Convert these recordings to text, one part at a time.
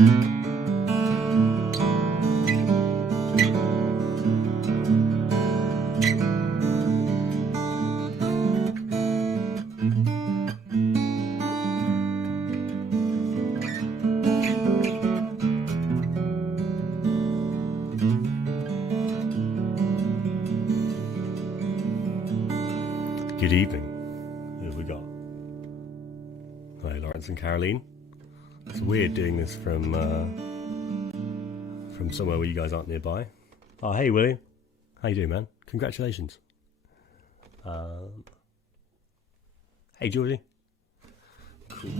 Good evening. Who have we got? Hi, Lawrence and Caroline. It's weird doing this from somewhere where you guys aren't nearby. Oh, hey, Willie. How you doing, man? Congratulations. Hey, Georgie. Cool.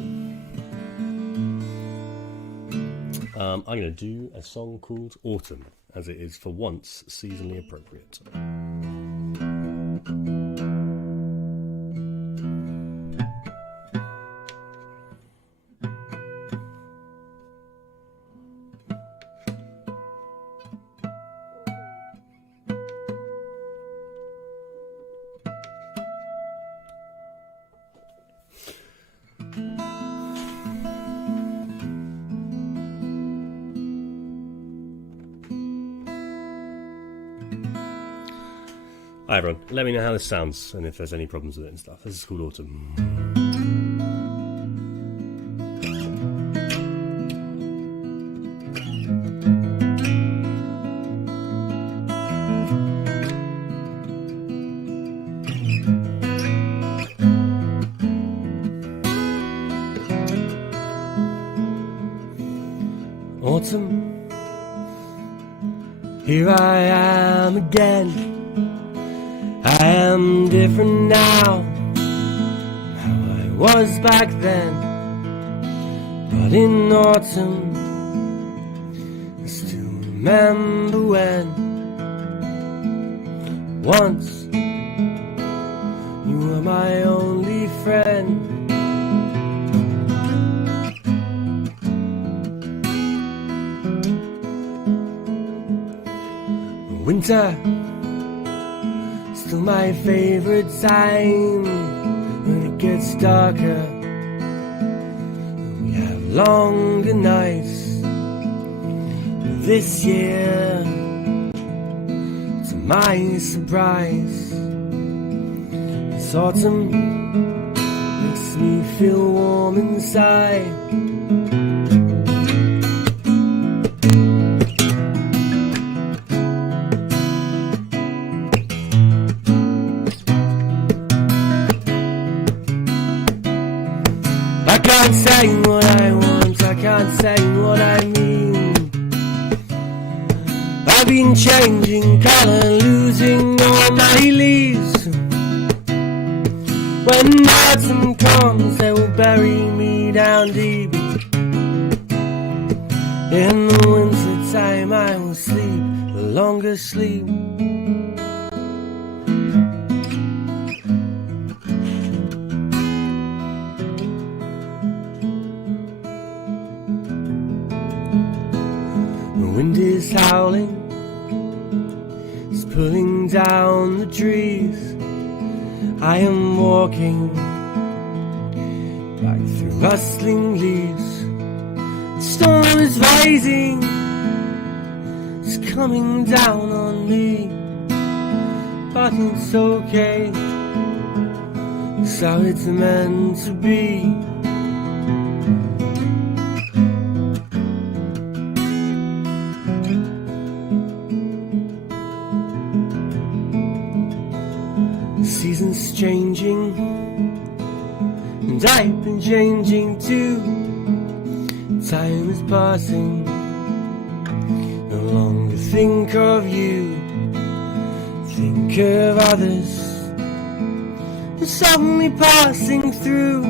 I'm going to do a song called Autumn, as it is for once seasonally appropriate. Hi everyone, let me know how this sounds and if there's any problems with it and stuff. This is called Autumn. Autumn, here I am again. I am different now, how I was back then. But in autumn, I still remember when once you were my only friend. Winter, still my favorite time. When it gets darker, we have longer nights. But this year, to my surprise, this autumn makes me feel warm inside. I can't say what I want, I can't say what I mean. I've been changing colour, losing all my leaves. When autumn comes, they will bury me down deep. In the winter time I will sleep the longest sleep. The wind is howling, it's pulling down the trees. I am walking back through rustling leaves. The storm is rising, it's coming down on me. But it's okay, it's how it's meant to be. Seasons changing, and I've been changing too. Time is passing, no longer think of you. Think of others, it's only passing through.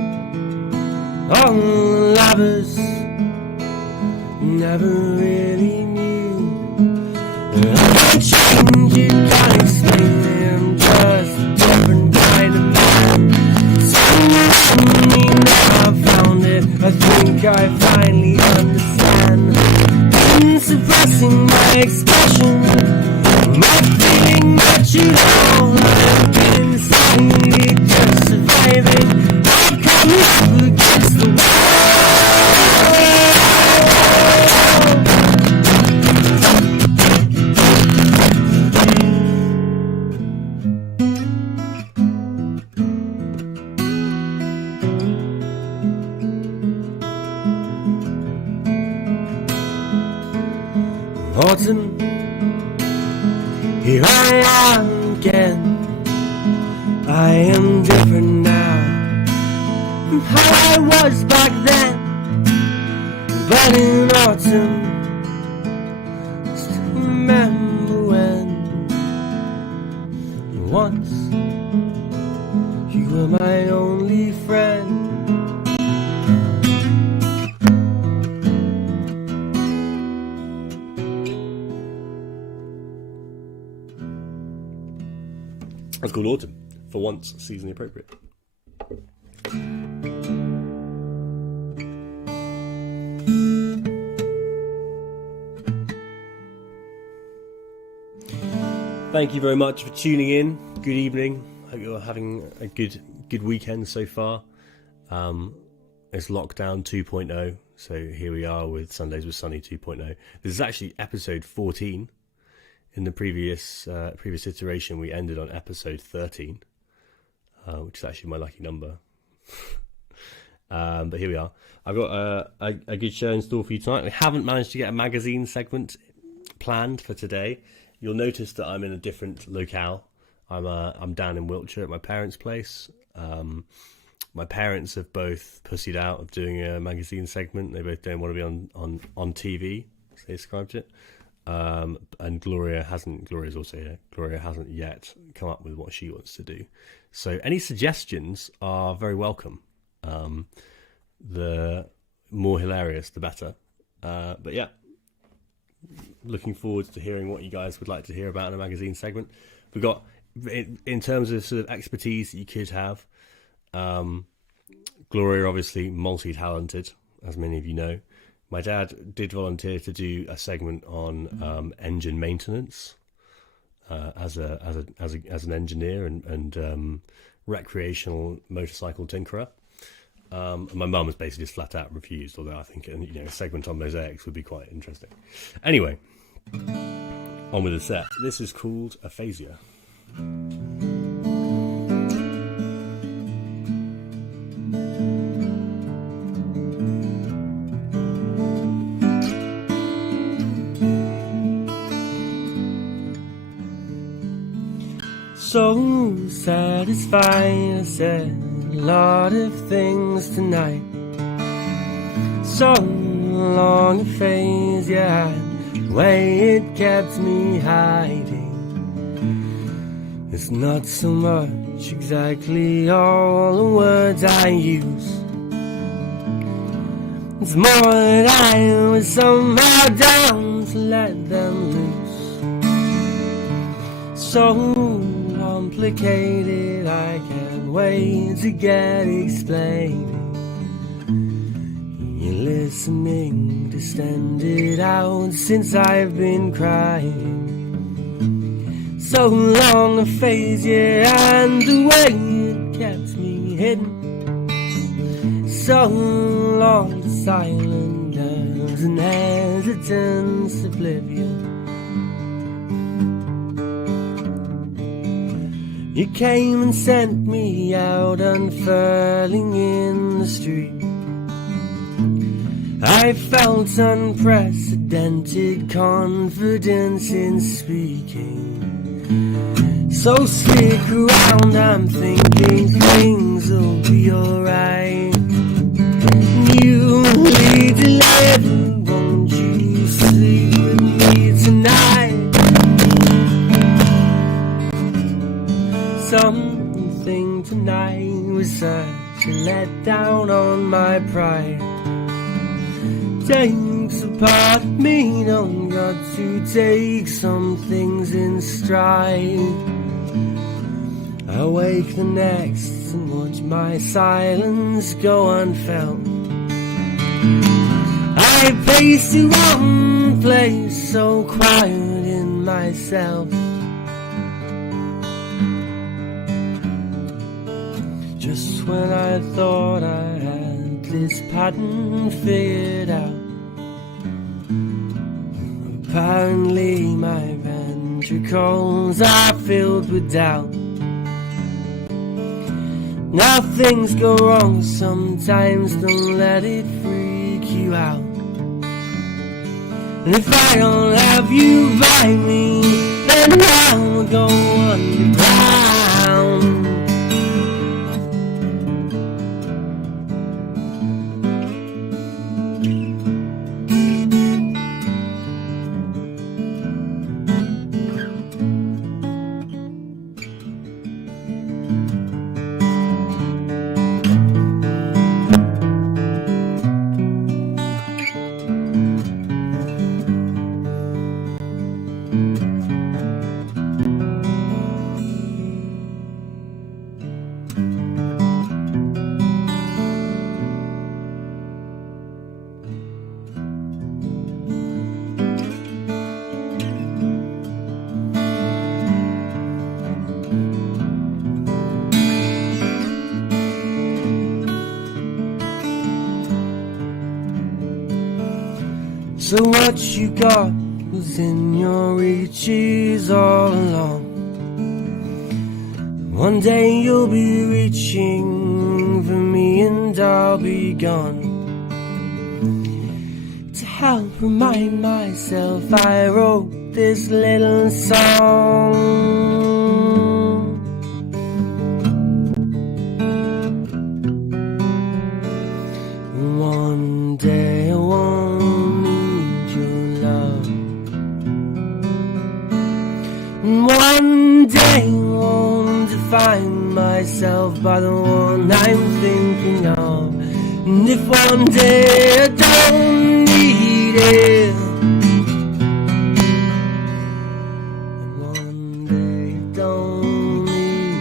All the lovers never really knew. I change, you can't explain it, I'm just a different kind of man. Something me now, I've found it, I think I finally understand. Been suppressing my expression, not feeling that you know. I've been silently just surviving, I've come up against the wall. autumn, here I am again. I am different now from how I was back then. But in autumn, I still remember when once you were my only friend. That's called Autumn. For once, seasonally appropriate. Thank you very much for tuning in. Good evening. Hope you're having a good weekend so far. It's lockdown 2.0, so here we are with Sundays with Sonny 2.0. This is actually episode 14. In the previous iteration, we ended on episode 13, which is actually my lucky number. But here we are. I've got a good show in store for you tonight. We haven't managed to get a magazine segment planned for today. You'll notice that I'm in a different locale. I'm down in Wiltshire at my parents' place. My parents have both pussied out of doing a magazine segment. They both don't want to be on TV, as they described it. And Gloria's also here. Gloria hasn't yet come up with what she wants to do. So any suggestions are very welcome. The more hilarious, the better. But yeah, looking forward to hearing what you guys would like to hear about in a magazine segment. We've got, in terms of sort of expertise that you could have, Gloria obviously multi-talented, as many of you know. My dad did volunteer to do a segment on engine maintenance as an engineer and recreational motorcycle tinkerer. My mum has basically just flat out refused, although I think a segment on mosaics would be quite interesting. Anyway, on with the set. This is called Aphasia. So satisfied, I said a lot of things tonight. So long a phase, yeah, the way it kept me hiding. It's not so much exactly all the words I use. It's more that I was somehow down to let them loose. So complicated, I can't wait to get explaining. You're listening, distended out since I've been crying. So long Aphasia, and the way it kept me hidden. So long the silent nerves and hesitance oblivion. You came and sent me out unfurling in the street. I felt unprecedented confidence in speaking. So stick around, I'm thinking things will be alright. You need to live, won't you sleep with me tonight? Something tonight was such a letdown on my pride. Takes a part of me, don't got to take some things in stride. I wake the next and watch my silence go unfelt. I pace to one place, so quiet in myself. Just when I thought I had this pattern figured out, apparently my ventricles are filled with doubt. Now things go wrong sometimes, don't let it freak you out. And if I don't have you by me, then I'll go underground. So what you got was in your reaches all along. One day you'll be reaching for me and I'll be gone. To help remind myself I wrote this little song. One day I won't need your love. One day I won't define myself by the one I'm thinking of. And if one day I don't need it, and one day I don't need it.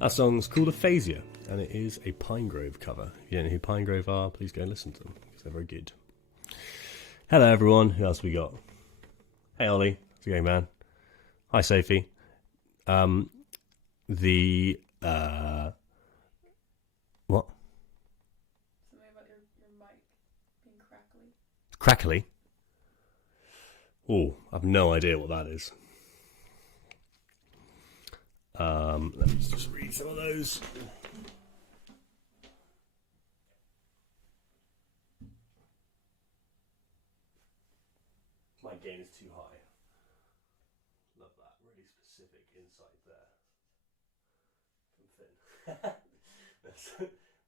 That song's called Aphasia, and it is a Pinegrove cover. If you don't know who Pinegrove are, please go and listen to them, because they're very good. Hello everyone, who else we got? Hey Ollie, how's it going, man? Hi Sophie. What? Something about your mic being crackly. Crackly? Oh, I have no idea what that is. Let me just read some of those. My gain is too high. Love that really specific insight there from Finn.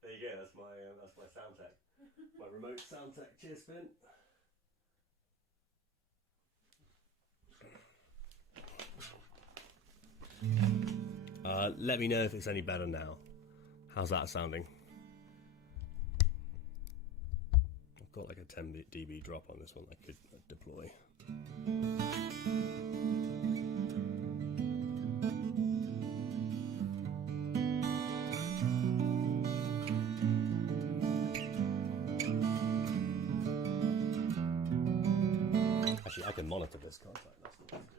There you go. That's my sound tech, my remote sound tech. Cheers, Finn. Let me know if it's any better now. How's that sounding? I've got like a 10 dB drop on this one I could deploy. Actually, I can monitor this, can't I? That's the way to do it.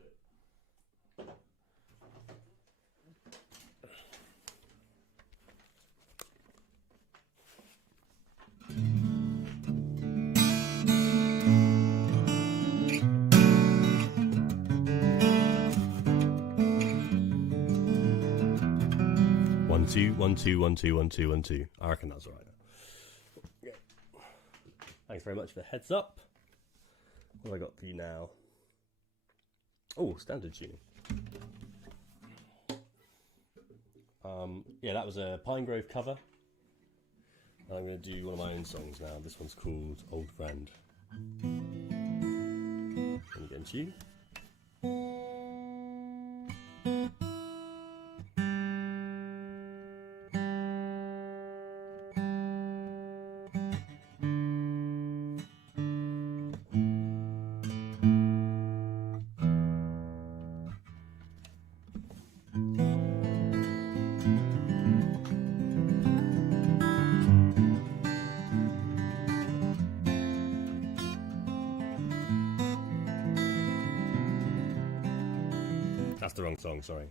1 2 1 2 1 2 1 2 1 2. I reckon that's right. Okay. Thanks very much for the heads up. What have I got for you now? Oh, standard tuning. Yeah, that was a Pinegrove cover. I'm going to do one of my own songs now. This one's called Old Friend. Let me get into you. the wrong song, sorry.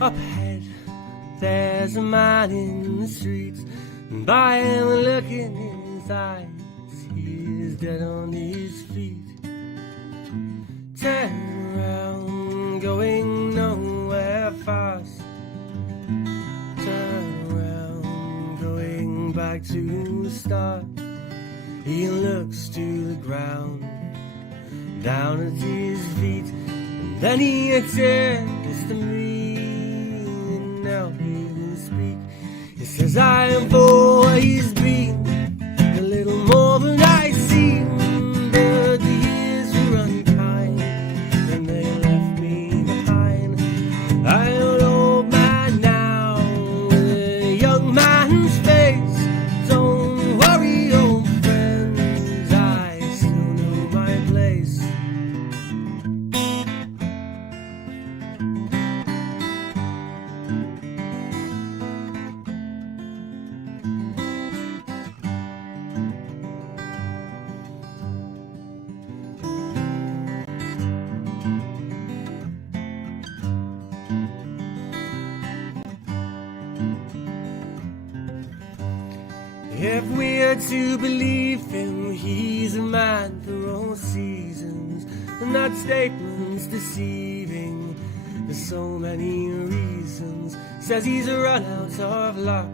Up ahead, there's a man in the streets, and by the look in his eyes, he is dead on his feet. Turn around, going nowhere fast. Turn around, going back to the start. He looks to the ground, down at his feet, and then he turns to me. Now he will speak. He says, I have always been a little more than I seem, but the years were unkind and they left me behind. I'm an old man now with a young man's face. Don't worry, old friends, I still know my place. If we're to believe him, he's a man for all seasons, and that statement's deceiving. There's so many reasons. Says he's run out of luck,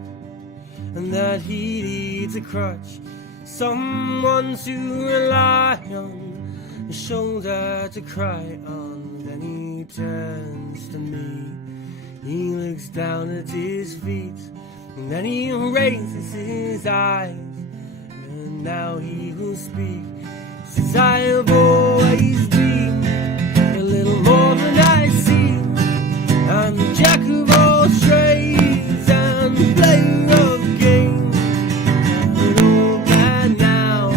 and that he needs a crutch, someone to rely on, a shoulder to cry on. Then he turns to me, he looks down at his feet, and then he raises his eyes, and now he will speak. Says, I have always been a little more than I seem. I'm the jack of all trades and the player of games. I'm an old man now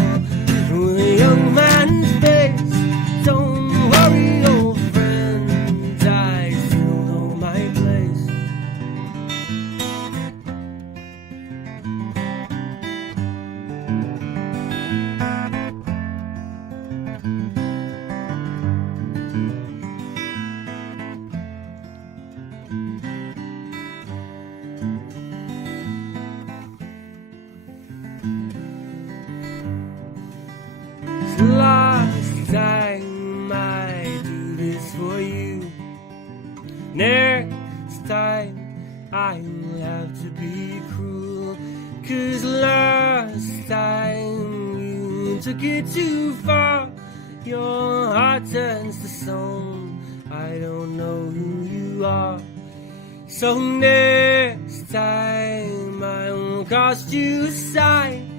with a young man's face. Don't worry, old friends, I still know my place. It's the last time I do this for you. Next time I will have to be cruel, 'cause last time you took it too far. Your heart turns to stone, I don't know who you are. So next time I will cast you aside.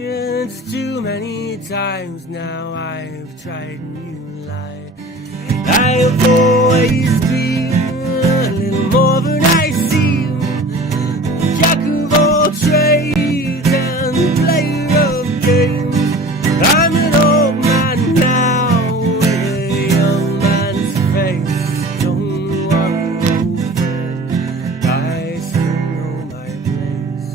It's too many times now I've tried and you lie. I have always been a little more than I seem, jack of all trades and player of games. I'm an old man now with a young man's face. Don't worry, old friend, I still know my place.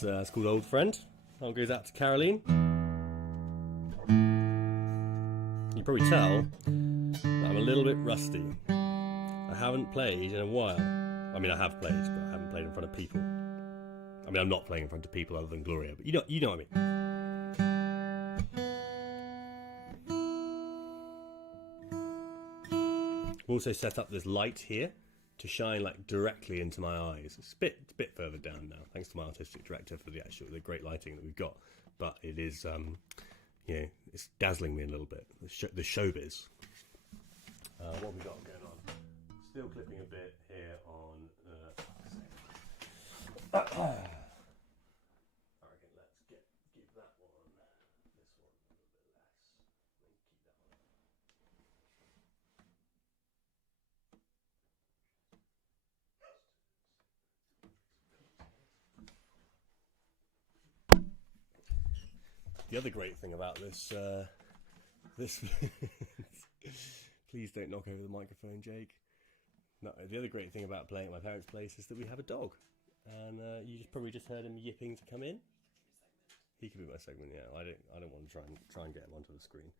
That's called Old Friend. That goes out to Caroline. You probably tell that I'm a little bit rusty. I haven't played in a while. I mean, I have played, but I haven't played in front of people. I mean, I'm not playing in front of people other than Gloria, but you know what I mean. We've also set up this light here to shine like directly into my eyes. It's a bit further down now, thanks to my artistic director for the great lighting that we've got. But it is, it's dazzling me a little bit. The showbiz. What have we got going on? Still clipping a bit here on. I reckon let's keep that one. This one a little bit less. Keep that one. The other great thing about this, please don't knock over the microphone, Jake. No, the other great thing about playing at my parents' place is that we have a dog, and you probably just heard him yipping to come in. He could be my segment, yeah. I don't want to try and get him onto the screen.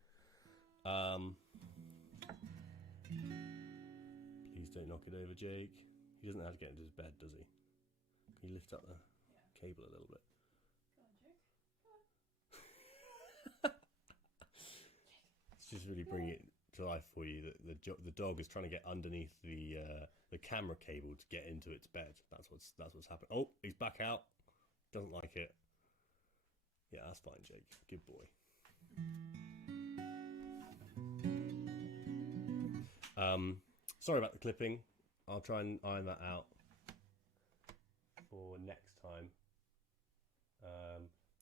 Please don't knock it over, Jake. He doesn't know how to get into his bed, does he? Can you lift up the cable a little bit? Go on, Jake. Let's just really bring it to life for you. That the dog is trying to get underneath the camera cable to get into its bed. That's what's happening. Oh, he's back out. Doesn't like it. Yeah, that's fine, Jake. Good boy. Sorry about the clipping. I'll try and iron that out for next time.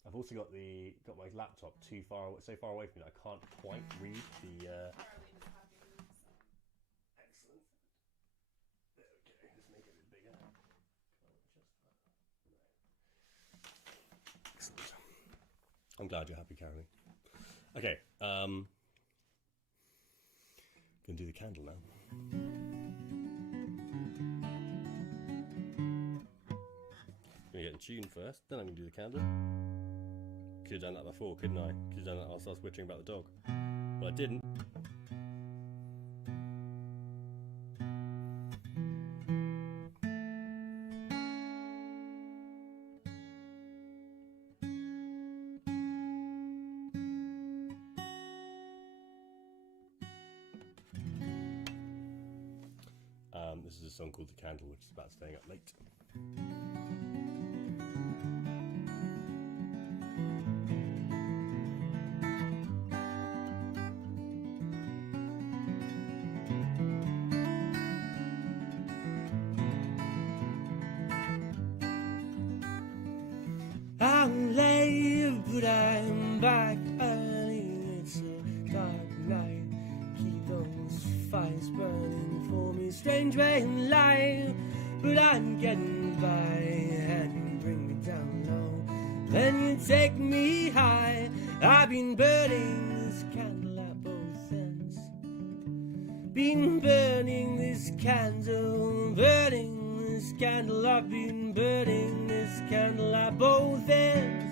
I've also got my laptop so far away from me that I can't quite read the. Caroline is happy with it, so. Excellent. There we go. Let's make it a bit bigger. Can I adjust that? No. Excellent. I'm glad you're happy, Caroline. Okay. Gonna do the candle now. Gonna get in tune first, then I'm gonna do the candle. Could have done that before, couldn't I? Could have done that whilst I was whittering about the dog. But I didn't. This is a song called The Candle, which is about staying up late. I'm late, but I'm back early. It's a dark night. Keep those fires burning for me. Strange way of life, but I'm getting by. And you bring me down low, then you take me high. I've been burning this candle at both ends. Been burning this candle, burning this candle. I've been burning this candle at both ends.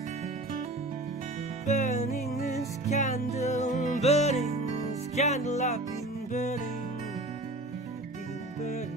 Burning this candle, burning this candle. I've been burning, burning.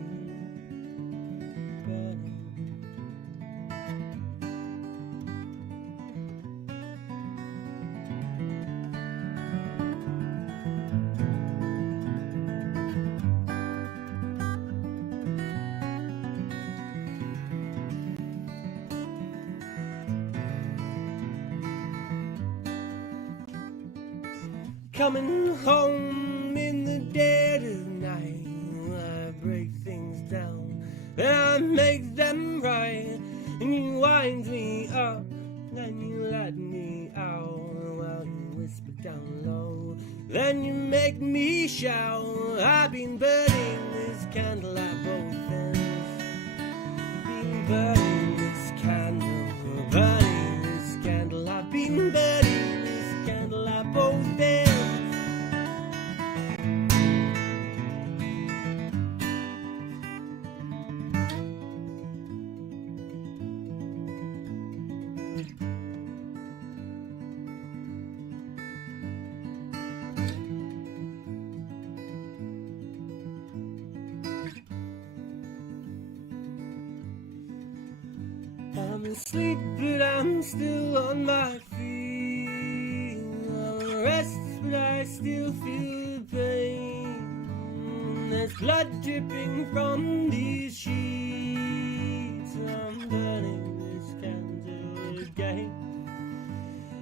Coming home in the dead of night, I break things down and I make them right. And you wind me up, then you let me out. While you whisper down low, then you make me shout. I've been burning this candle at both ends. Been burning this candle, burning this candle. I've been burning this candle at both ends. I'm asleep, but I'm still on my feet. I'm at rest, but I still feel the pain. There's blood dripping from these sheets. I'm burning this candle again.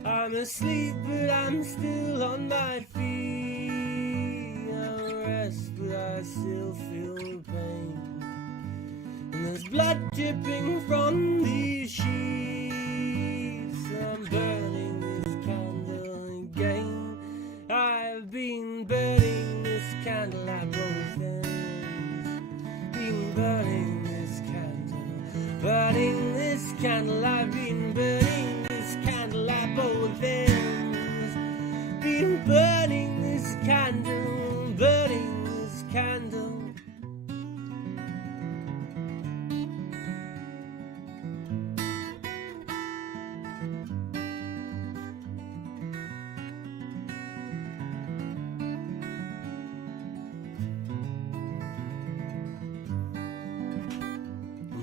I'm asleep, but I'm still on my feet. I'm at rest, but I still feel the pain. There's blood dripping from these sheets. I'm burning this candle again. I've been burning this candle at both ends. Been burning this candle, burning this candle. I've been burning this candle at both ends.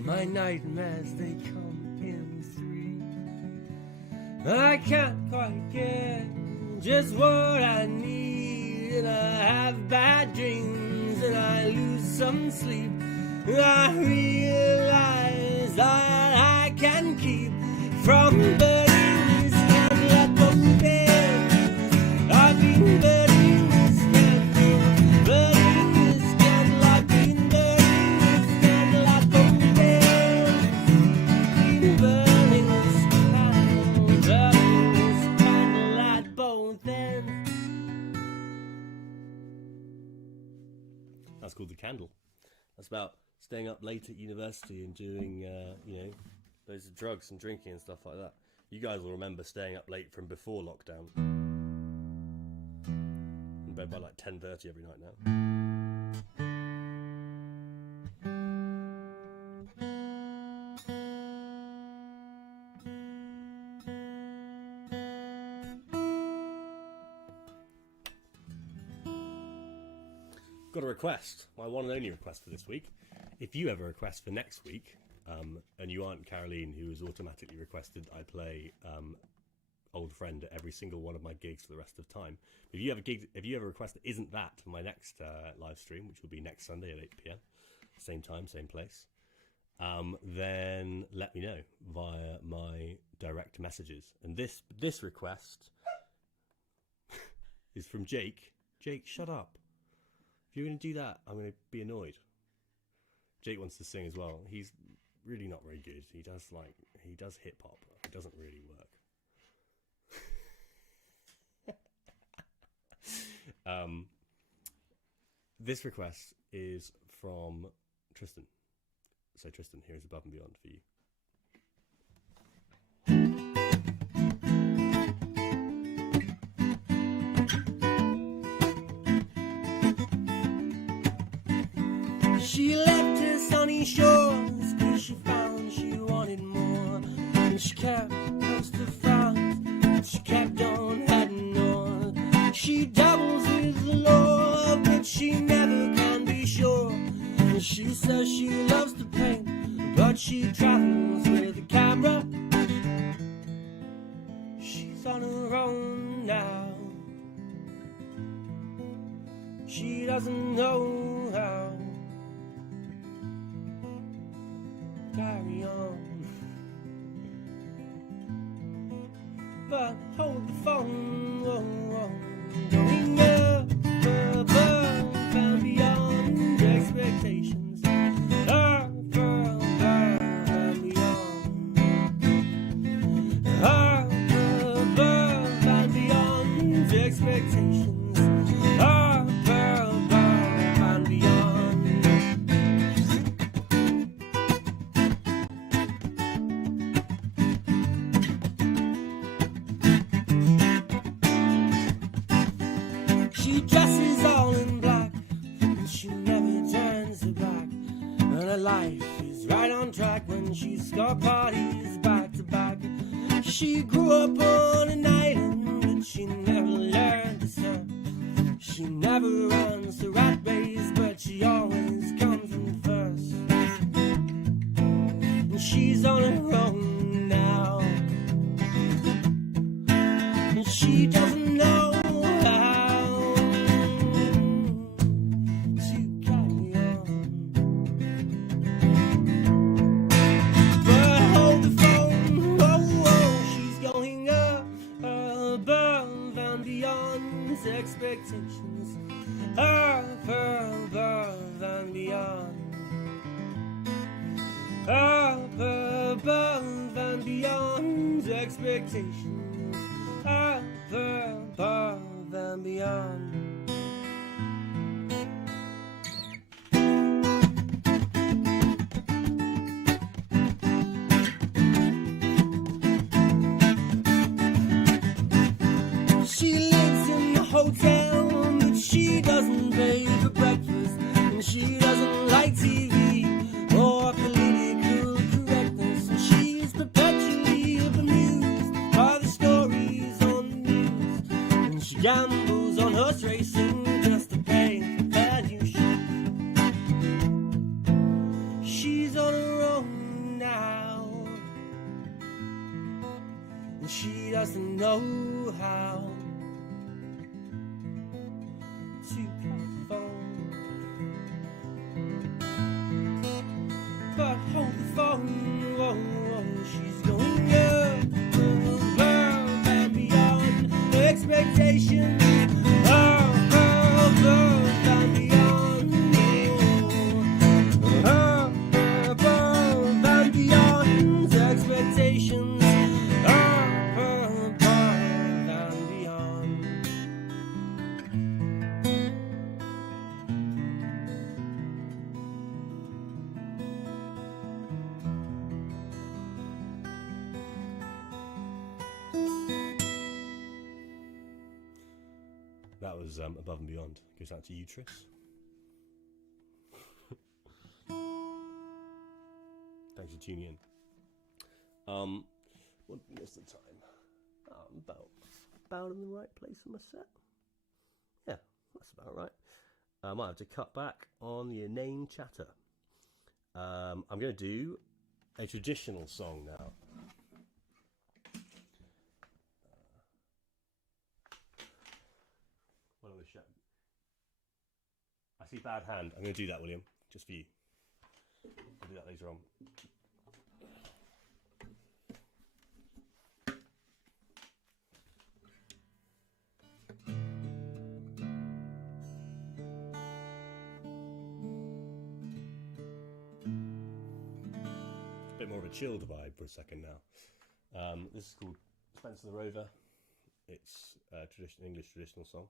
My nightmares, they come in three. I can't quite get just what I need, and I have bad dreams, and I lose some sleep. I realize that I can keep from burning this candle at both ends. I've been burning this candle, burning this candle. I've been burning this candle at both ends. Been burning this candle at both ends. That's called The Candle. That's about staying up late at university and doing, loads of drugs and drinking and stuff like that. You guys will remember staying up late from before lockdown. In bed by like 10:30 every night now. Got a request, my one and only request for this week. If you have a request for next week, and you aren't Caroline, who has automatically requested I play Old Friend at every single one of my gigs for the rest of time. If you have a request that isn't that for my next live stream, which will be next Sunday at 8 p.m, same time, same place, then let me know via my direct messages. And this request is from Jake. Jake, shut up. If you're going to do that, I'm going to be annoyed. Jake wants to sing as well. He's really not very good. He does hip hop. It doesn't really work. This request is from Tristan. So Tristan, here is Above and Beyond for you. She left her sunny shores, 'cause she found she wanted more. And she kept close to France, she kept on heading north. She doubles with the law, but she never can be sure. And she says she loves to paint, but she travels with a camera. She's on her own now. She doesn't know how. Carry on, but hold the phone, going up above and beyond expectations, up above and beyond, up above and beyond expectations, up above and beyond. She dresses all in black, and she never turns her back. And her life is right on track when she's got parties back to back. She grew up on an island, but she never learned to surf. She never runs the rat race, but she always comes in first. And she's on her own now, and she doesn't know how to carry on. But hold the phone, she's going up above and beyond expectations, up above and beyond, up above and beyond expectations, up above and beyond. She lives in the hotel, but she doesn't pay for breakfast, and she doesn't like TV or political correctness, and she's perpetually bemused by the story was Above and Beyond. Goes out to Uterus. Thanks for tuning in. What's the time? I'm about in the right place in my set. Yeah, that's about right. I might have to cut back on the inane chatter. I'm going to do a traditional song now. One of the show. I see Bad Hand. I'm going to do that, William, just for you. I'll do that later on. A bit more of a chilled vibe for a second now. This is called Spencer the Rover. It's a English traditional song.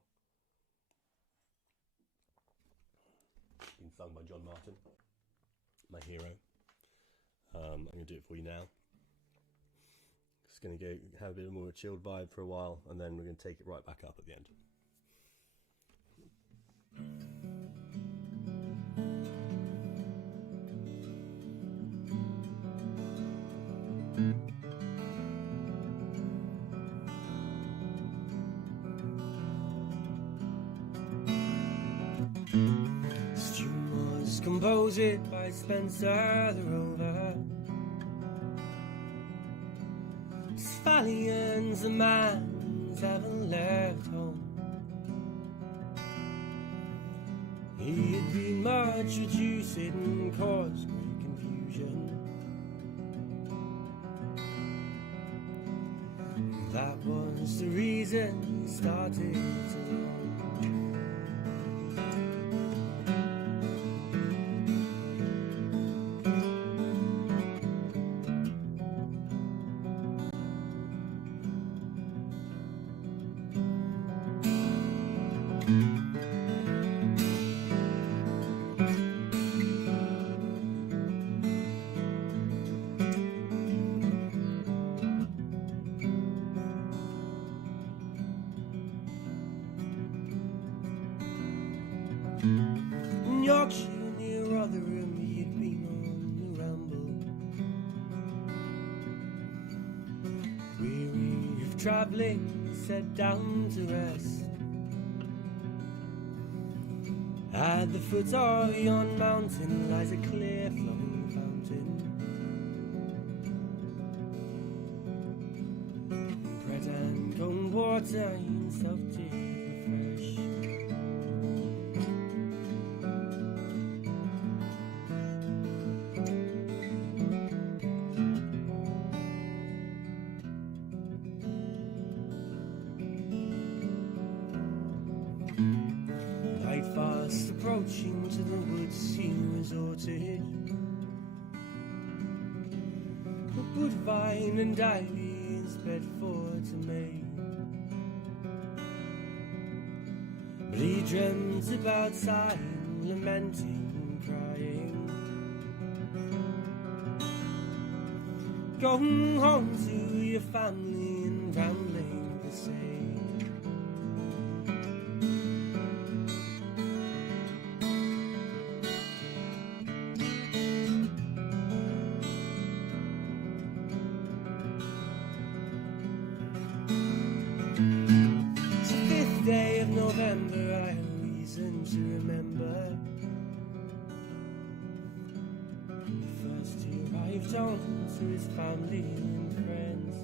Been sung by John Martin, my hero. I'm going to do it for you now. Just going to go have a bit more of a chilled vibe for a while, and then we're going to take it right back up at the end. Composed by Spencer the Rover. Stallions and mans haven't left home. He had been much reduced and caused great confusion. That was the reason he started to roam. In Yorkshire near Rotherham he had been on the ramble. Weary of travelling, he sat down to rest at the foot of yon mountain lies a clear flowing fountain. Bread and cold water himself to refresh. Night fast approaching to the woods he resorted. A woodbine and ivy is bed for to make. But he dreams about sighing, lamenting, crying. Going home to your family and rambling the same. Day of November, I have reason to remember. First he arrived home to his family and friends.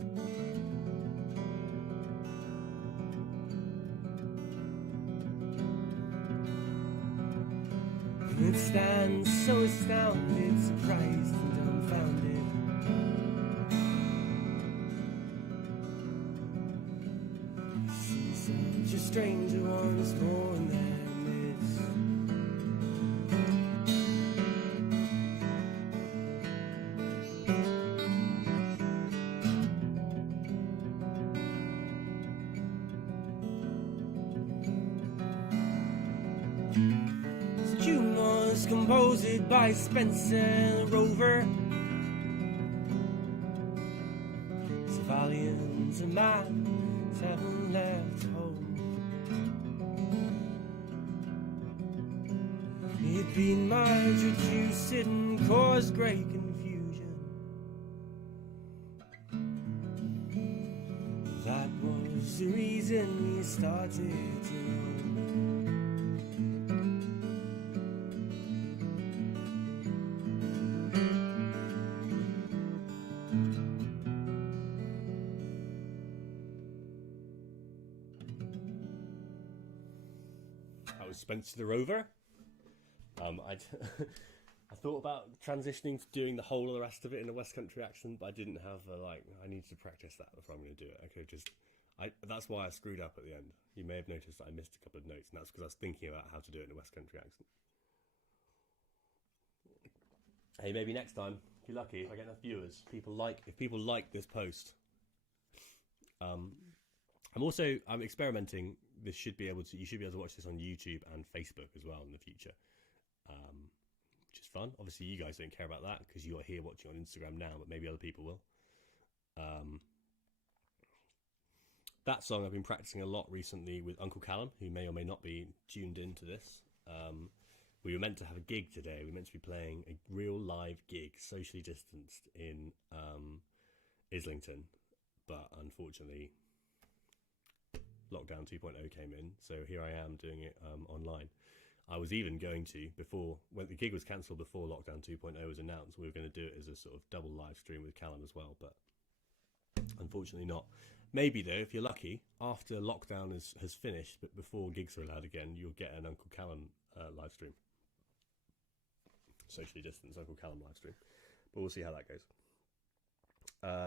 And it stands so astounded, surprised and dumbfounded. A stranger once more in their midst. This tune was composed by Spencer Rover. Civilians and mans haven't left home. being mild, reduced and caused great confusion. That was the reason we started to run. That was Spencer the Rover. I thought about transitioning to doing the whole of the rest of it in a West Country accent, but I didn't have I needed to practice that before I'm going to do it. I could just, that's why I screwed up at the end. You may have noticed that I missed a couple of notes, and that's because I was thinking about how to do it in a West Country accent. Hey, maybe next time, if you're lucky, if I get enough viewers, if people like this post. I'm experimenting. You should be able to watch this on YouTube and Facebook as well in the future, which is fun. Obviously, you guys don't care about that because you're here watching on Instagram now, but maybe other people will. That song I've been practicing a lot recently with Uncle Callum, who may or may not be tuned into this. We were meant to have a gig today. We were meant to be playing a real live gig, socially distanced in Islington, but unfortunately Lockdown 2.0 came in, so here I am doing it online. I was even going to, when the gig was cancelled before Lockdown 2.0 was announced, we were going to do it as a sort of double live stream with Callum as well, but unfortunately not. Maybe though, if you're lucky, after lockdown has finished, but before gigs are allowed again, you'll get an Uncle Callum live stream. Socially distanced Uncle Callum live stream. But we'll see how that goes.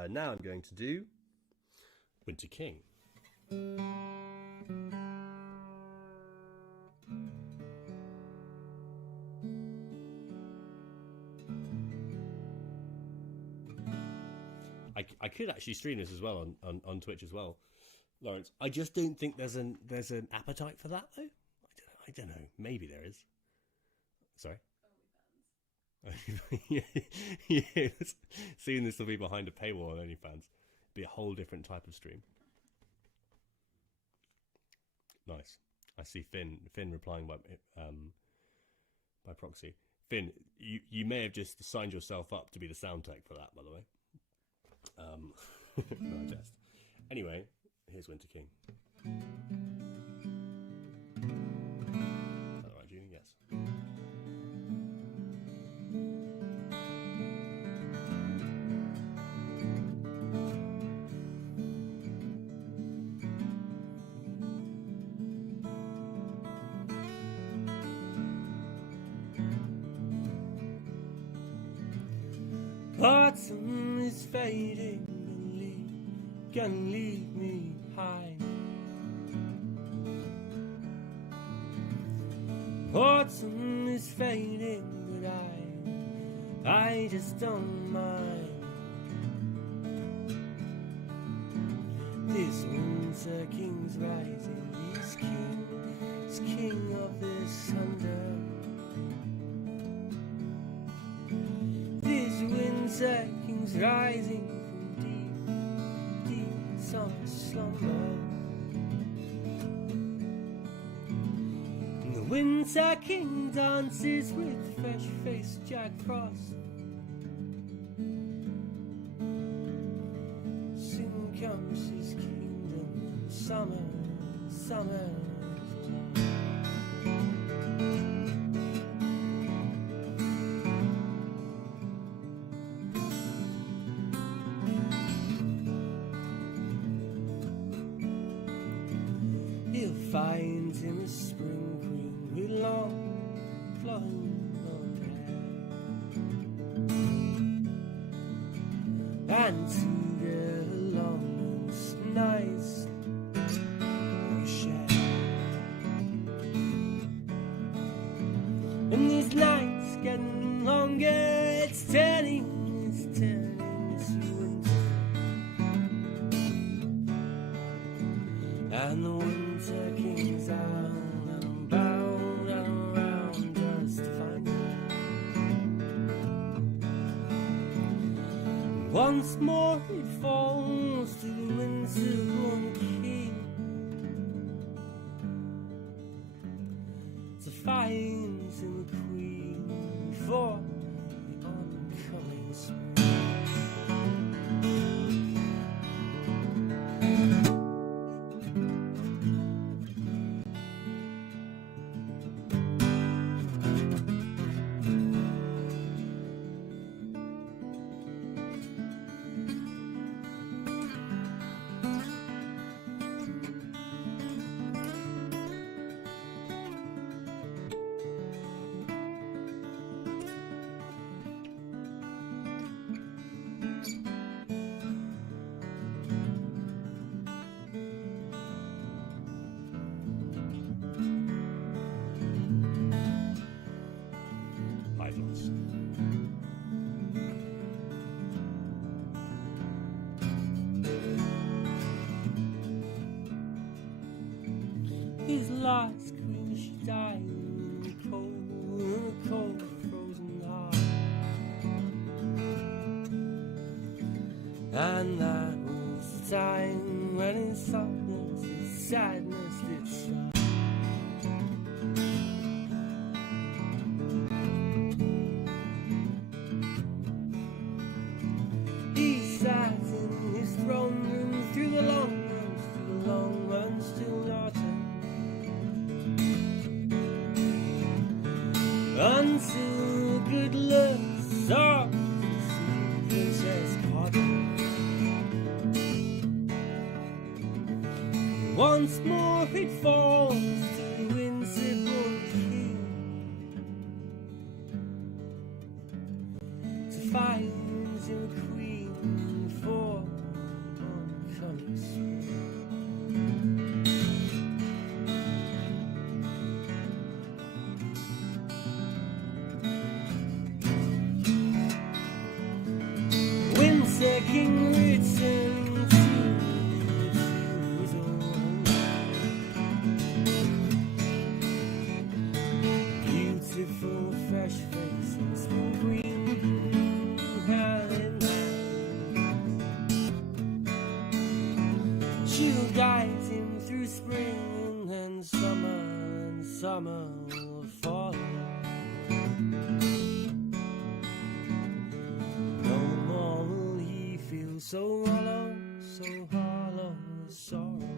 Now I'm going to do Winter King. I could actually stream this as well on Twitch as well, Lawrence. I just don't think there's an appetite for that though. I don't know. Maybe there is. Sorry. Yeah, seeing this will be behind a paywall on OnlyFans. Be a whole different type of stream. Nice. I see Finn replying by proxy. Finn, you may have just signed yourself up to be the sound tech for that, by the way. No, I jest. Anyway, here's Winter King. Is that right, Junie? Yes. Autumn is fading and gonna leave me behind. Autumn is fading, but I just don't mind. This winter king's rising, he's king of this thunder. Winter king's rising from deep summer slumber. And the winter king dances with fresh-faced Jack Frost. Soon comes his kingdom, and summer is lost. Find him a spring queen with long flowing hair, and together along this nice share. And these nights getting longer, it's turning to winter, and the winter king's out and bound and around just to find it. Once more it falls to the winter king to find rose and the queen for the oncoming spring. I've lost. His last queen, she died in the cold, frozen heart. And that was the time when his softness, his sadness did start. He sat in his throne room through the long runs till autumn, until good looks of the princess caught him. Once more it falls to the invincible king to find him a queen for oncoming spring. Winter King returned to his own home. Beautiful, fresh faces from green hand in hand. She'll guide him through spring and summer will follow. No more will he feel so hollow with sorrow.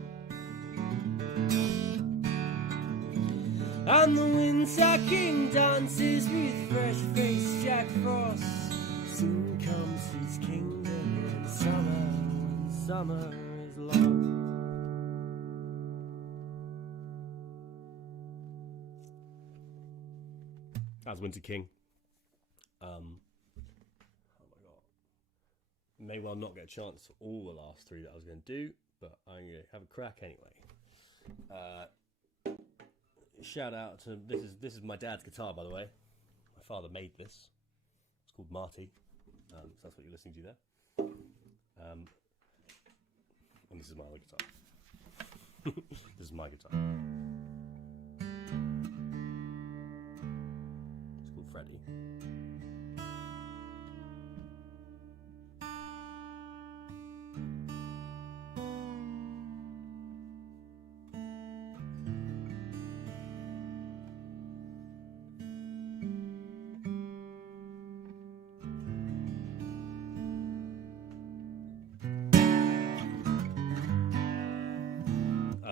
And the Winter King dances with fresh-faced Jack Frost. Soon comes his kingdom and summer is lost. That's Winter King. Oh my god. May well not get a chance for all the last three that I was going to do, but I'm going to have a crack anyway. Shout out to this is my dad's guitar, by the way. My father made this. It's called Marty. So that's what you're listening to there. And this is my other guitar. This is my guitar. It's called Freddie.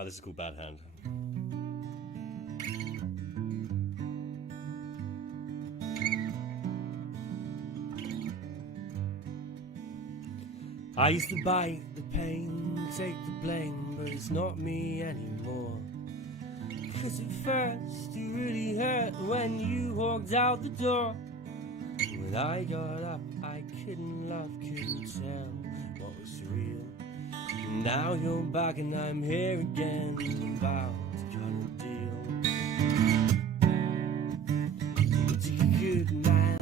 This is called Bad Hand. I used to bite the pain, take the blame, but it's not me anymore. 'Cause at first it really hurt when you walked out the door. When I got up, I couldn't laugh, couldn't tell what was real. Now you're back and I'm here again, about to cut a deal. You're a good man,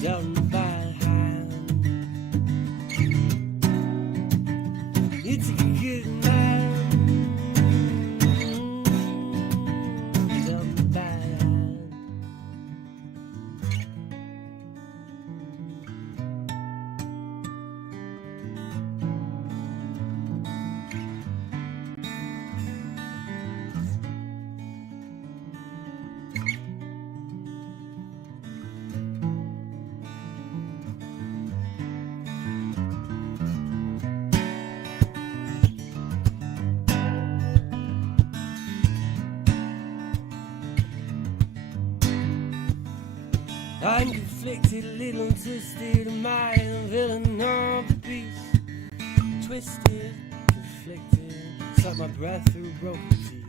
dealt in a bad hand. It's a good man, dealt in a bad hand. I'm conflicted, little twisted, am I the villain of the piece? Twisted, conflicted, suck my breath through broken teeth.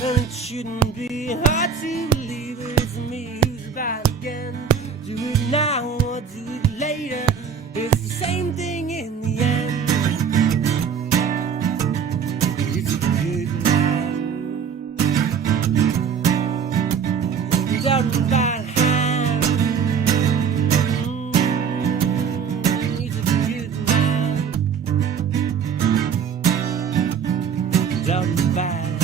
And it shouldn't be hard to believe that it's me who's bad again. Do it now or do it later, it's the same thing in the end. It's a good man down the bad hand. He's a good man down the bad hand.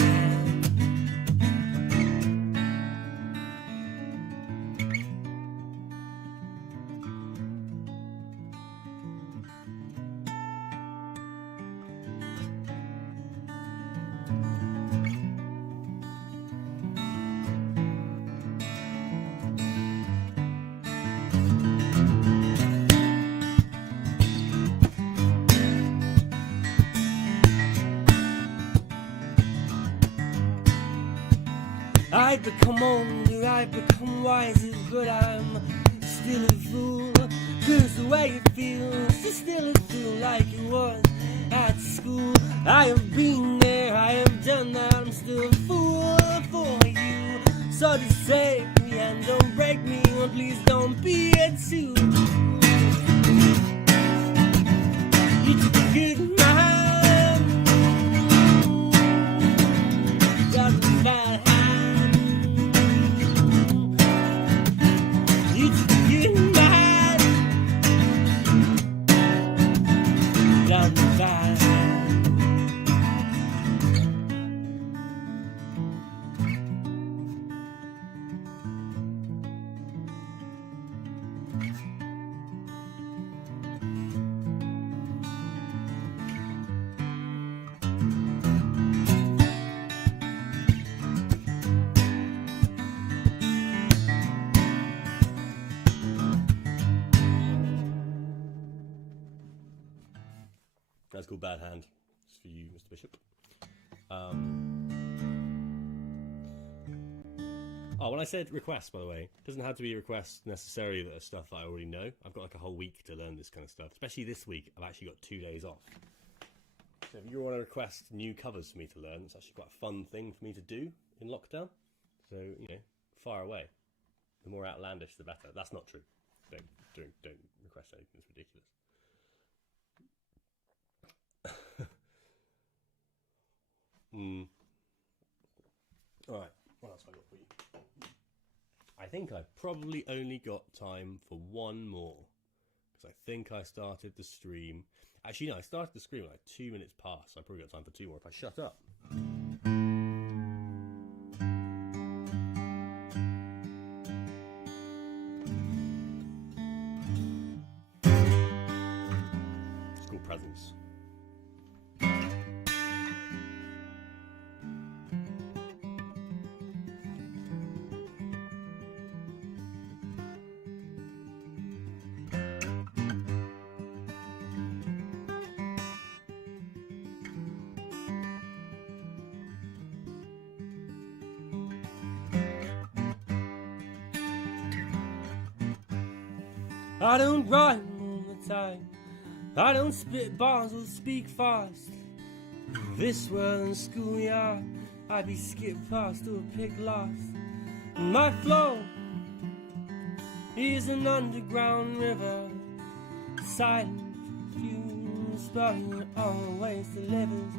I've become older, I've become wiser, but I'm still a fool. Cause the way it feels is still a fool like it was at school. I have been there, I have done that, I'm still a fool for you. So just save me and don't break me, or please don't be a too. You took a good man, down the bad hand. You took a good man, down the bad hand. That's called Bad Hand. It's for you, Mr. Bishop. Oh, when I said requests, by the way, it doesn't have to be requests necessarily that are stuff that I already know. I've got like a whole week to learn this kind of stuff. Especially this week, I've actually got 2 days off. So if you want to request new covers for me to learn, it's actually quite a fun thing for me to do in lockdown. So, you know, far away. The more outlandish, the better. That's not true. Don't request anything that's ridiculous. Alright, what else have I got for you? I think I've probably only got time for one more. Because I think I started the stream. Actually, no, I started the stream like 2 minutes past. So I probably got time for 2 more if I shut up. It's called Presents. I don't rhyme all the time, I don't spit bars or speak fast. This world and schoolyard, I'd be skipped past or picked last. My flow is an underground river, silent fumes, but it always delivers.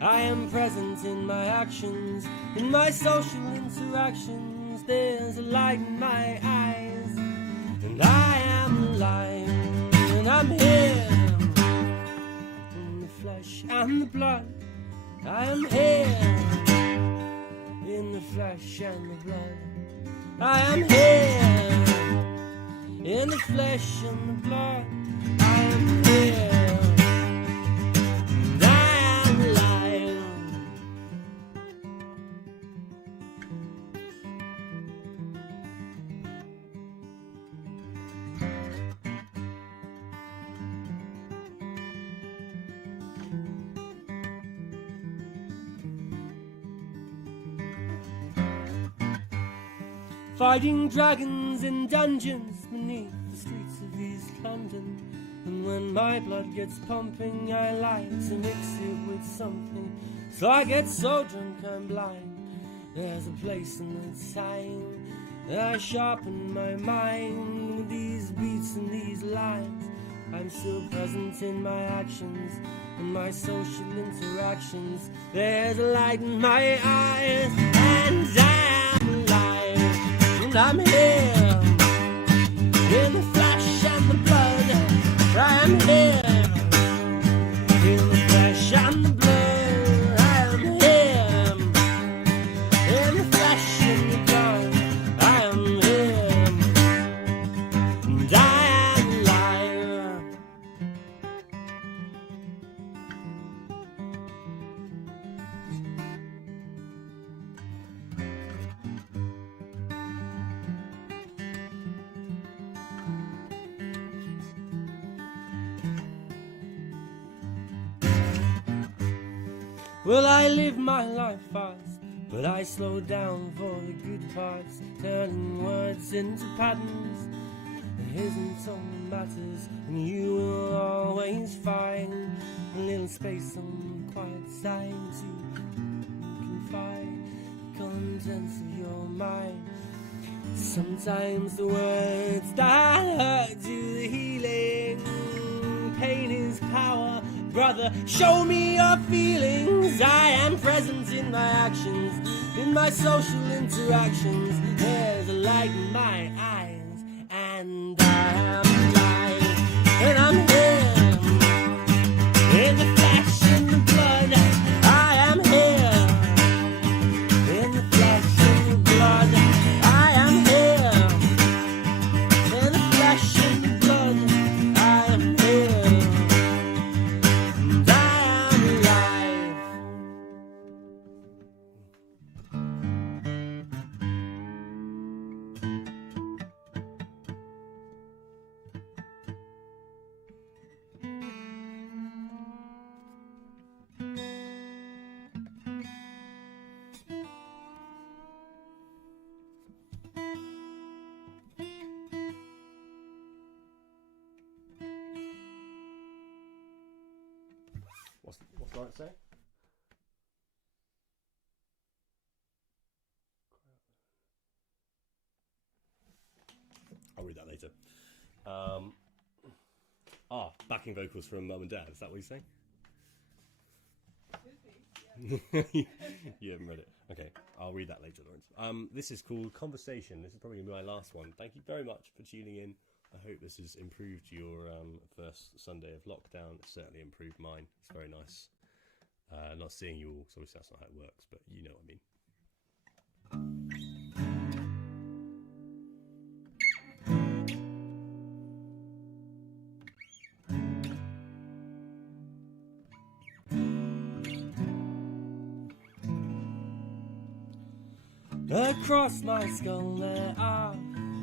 I am present in my actions, in my social interactions. There's a light in my eyes, and I am alive, and I'm here in the flesh and the blood. I am here in the flesh and the blood. I am here in the flesh and the blood. I am here, and I am alive. fighting dragons in dungeons beneath the streets of East London. And when my blood gets pumping, I like to mix it with something, so I get so drunk I'm blind. There's a place in the time that I sharpen my mind with these beats and these lines. I'm still present in my actions and my social interactions. There's a light in my eyes, and I'm alive, and I'm here in the flesh and the blood. I'm here in the flesh and the blood. I'm here in the flesh and the blood. I'm here, and I am alive. Well, I live my life fast, but I slow down for the good parts, turning words into patterns. It isn't all that matters, and you will always find a little space on the quiet side to confide the contents of your mind. Sometimes the words that hurt do the healing. Pain is power, brother, show me your feelings. I am present in my actions, in my social interactions. There's a light in my eyes, and I am alive, and I'm here in the flesh and the blood. I am here in the flesh and the blood. I am here in the flesh and the blood. I am here, and I am alive. What's that say? I'll read that later. Backing vocals from Mum and Dad. Is that what you're saying? You haven't read it. Okay, I'll read that later, Lawrence. This is called Conversation. This is probably my last one. Thank you very much for tuning in. I hope this has improved your first Sunday of lockdown. It's certainly improved mine. It's very nice. Not seeing you all, so obviously that's not how it works, but you know what I mean. Across my skull there are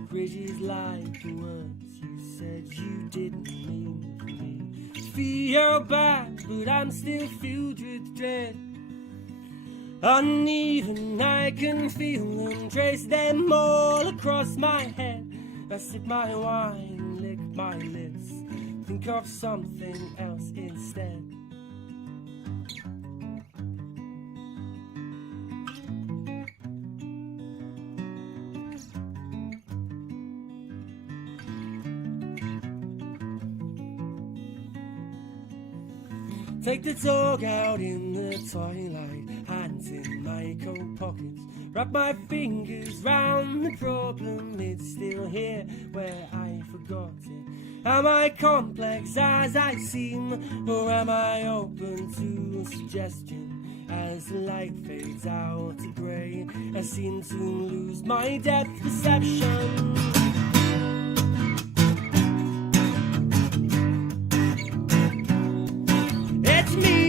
bridges like the words you said you didn't mean for me. To feel bad, but I'm still filled with dread. Uneven, I can feel them, trace them all across my head. I sip my wine, lick my lips, think of something else instead. Take the dog out in the twilight, hands in my coat pockets. Wrap my fingers round the problem, it's still here where I forgot it. Am I complex as I seem, or am I open to a suggestion? As the light fades out to grey, I seem to lose my depth perception. It's me.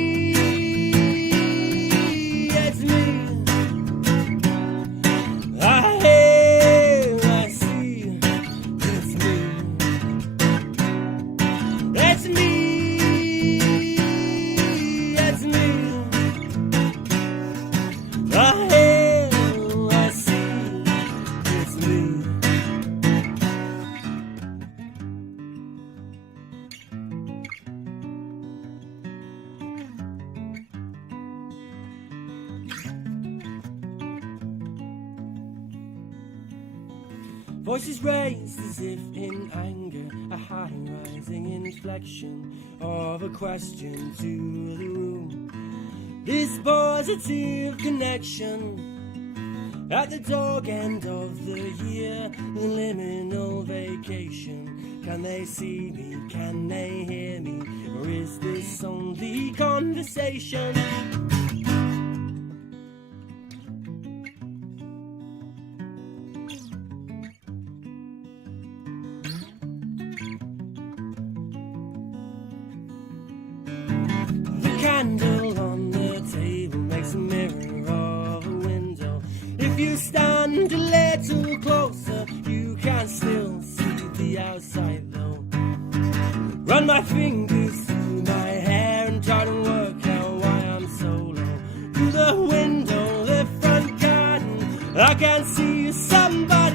Voices raised as if in anger, a high rising inflection of a question to the room. This positive connection at the dog end of the year, the liminal vacation. Can they see me? Can they hear me? Or is this only conversation? Candle on the table makes a mirror of a window. If you stand a little closer, you can still see the outside though. Run my fingers through my hair and try to work out why I'm so low. Through the window, the front garden, I can see somebody